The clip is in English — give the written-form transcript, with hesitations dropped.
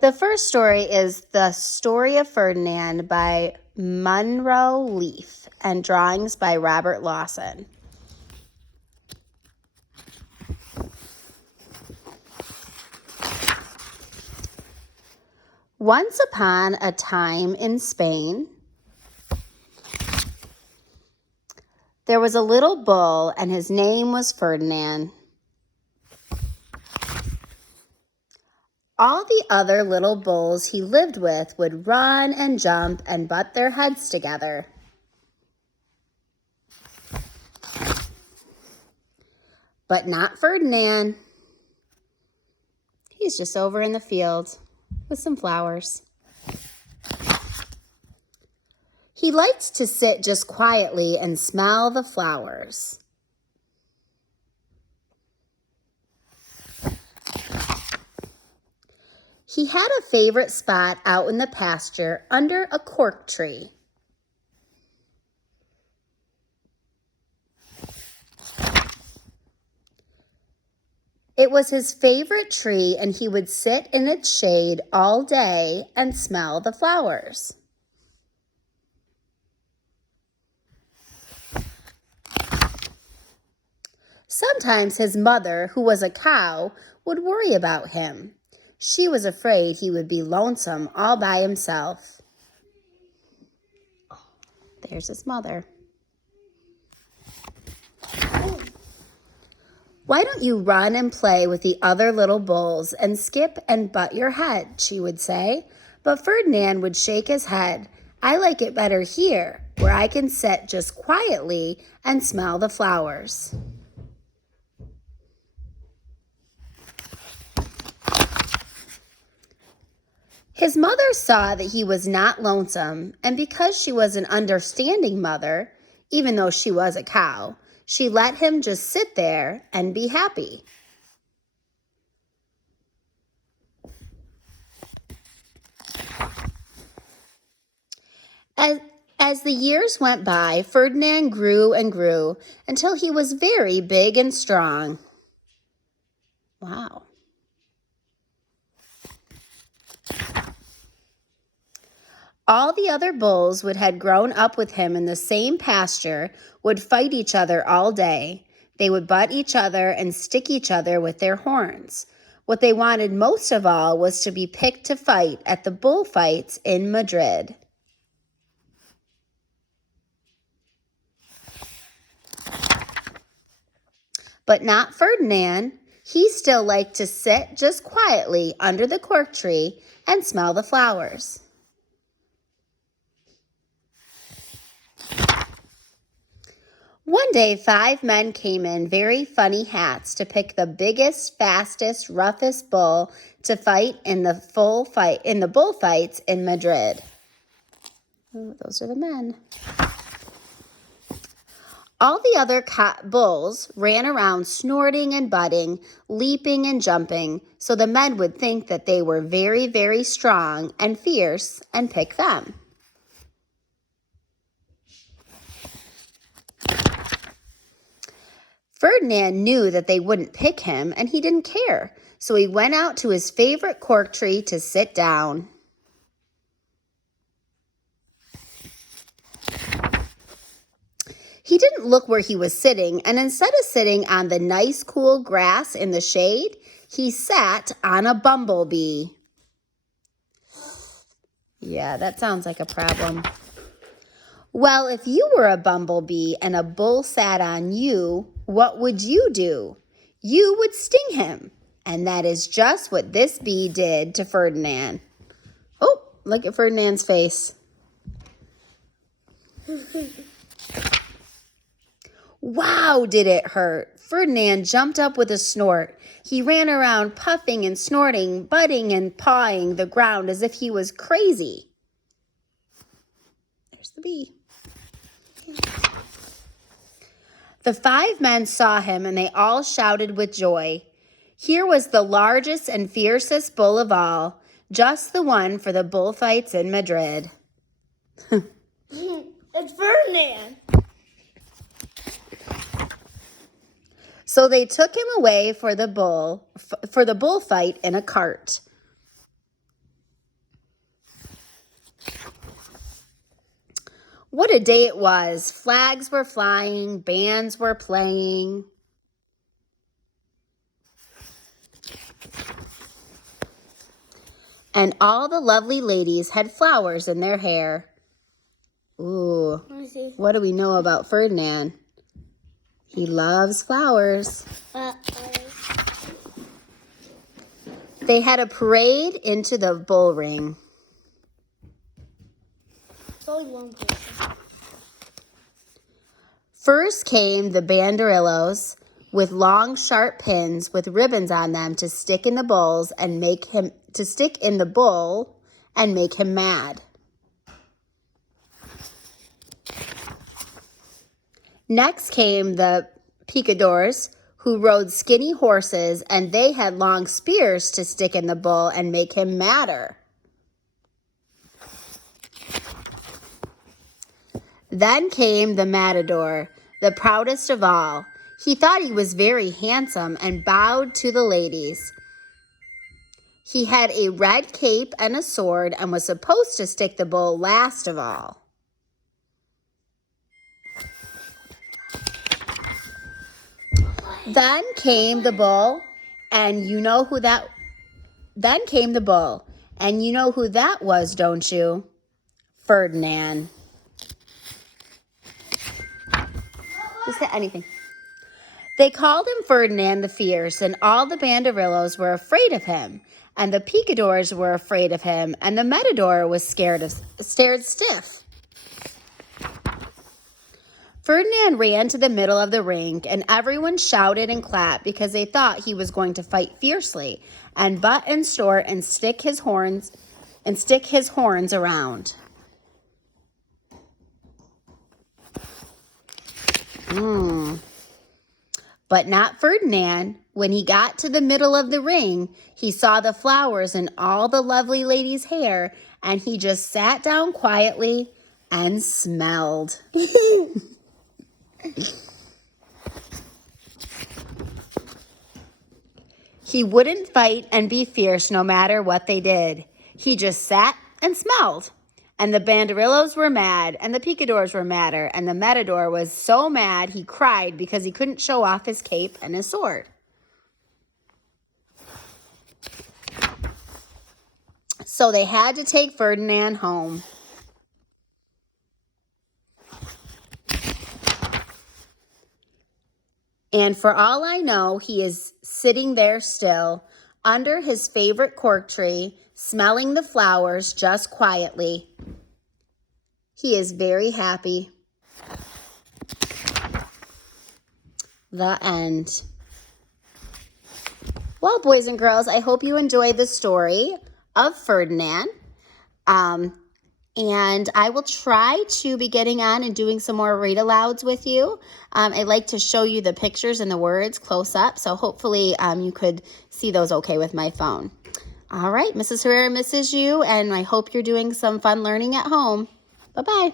The first story is The Story of Ferdinand by Munro Leaf and drawings by Robert Lawson. Once upon a time in Spain, there was a little bull and his name was Ferdinand. All the other little bulls he lived with would run and jump and butt their heads together. But not Ferdinand. He's just over in the field with some flowers. He liked to sit just quietly and smell the flowers. He had a favorite spot out in the pasture under a cork tree. It was his favorite tree, and he would sit in its shade all day and smell the flowers. Sometimes his mother, who was a cow, would worry about him. She was afraid he would be lonesome all by himself. There's his mother. Why don't you run and play with the other little bulls and skip and butt your head, she would say. But Ferdinand would shake his head. I like it better here, where I can sit just quietly and smell the flowers. His mother saw that he was not lonesome, and because she was an understanding mother, even though she was a cow, she let him just sit there and be happy. As the years went by, Ferdinand grew and grew until he was very big and strong. Wow. All the other bulls who had grown up with him in the same pasture would fight each other all day. They would butt each other and stick each other with their horns. What they wanted most of all was to be picked to fight at the bullfights in Madrid. But not Ferdinand. He still liked to sit just quietly under the cork tree and smell the flowers. One day, 5 men came in very funny hats to pick the biggest, fastest, roughest bull to fight in the bullfights in Madrid. Oh, those are the men. All the other bulls ran around snorting and butting, leaping and jumping, so the men would think that they were very, very strong and fierce and pick them. Ferdinand knew that they wouldn't pick him, and he didn't care, so he went out to his favorite cork tree to sit down. He didn't look where he was sitting, and instead of sitting on the nice, cool grass in the shade, he sat on a bumblebee. Yeah, that sounds like a problem. Well, if you were a bumblebee and a bull sat on you, what would you do? You would sting him. And that is just what this bee did to Ferdinand. Oh, look at Ferdinand's face. Wow, did it hurt. Ferdinand jumped up with a snort. He ran around puffing and snorting, butting and pawing the ground as if he was crazy. There's the bee. The 5 men saw him, and they all shouted with joy. Here was the largest and fiercest bull of all, just the one for the bullfights in Madrid. It's Ferdinand. So they took him away for the bullfight in a cart. What a day it was. Flags were flying, bands were playing. And all the lovely ladies had flowers in their hair. Ooh, what do we know about Ferdinand? He loves flowers. They had a parade into the bull ring. It's only one person. First came the banderillos with long, sharp pins with ribbons on them to stick in the bull and make him mad. Next came the picadors, who rode skinny horses, and they had long spears to stick in the bull and make him madder. Then came the matador, the proudest of all. He thought he was very handsome and bowed to the ladies. He had a red cape and a sword and was supposed to stick the bull last of all. Then came the bull, and you know who that was, don't you? Ferdinand. Just say anything. They called him Ferdinand the Fierce, and all the banderillos were afraid of him, and the picadors were afraid of him, and the matador was stared stiff. Ferdinand ran to the middle of the ring, and everyone shouted and clapped because they thought he was going to fight fiercely and butt and snort and stick his horns around. But not Ferdinand. When he got to the middle of the ring, he saw the flowers in all the lovely ladies' hair, and he just sat down quietly and smelled. He wouldn't fight and be fierce no matter what they did. He just sat and smelled. And the banderillos were mad, and the picadors were madder, and the matador was so mad he cried because he couldn't show off his cape and his sword. So they had to take Ferdinand home. And for all I know, he is sitting there still, under his favorite cork tree, smelling the flowers just quietly. He is very happy. The end. Well, boys and girls, I hope you enjoyed the story of Ferdinand. And I will try to be getting on and doing some more read-alouds with you. I like to show you the pictures and the words close up, so hopefully you could see those okay with my phone. All right, Mrs. Herrera misses you, and I hope you're doing some fun learning at home. Bye-bye.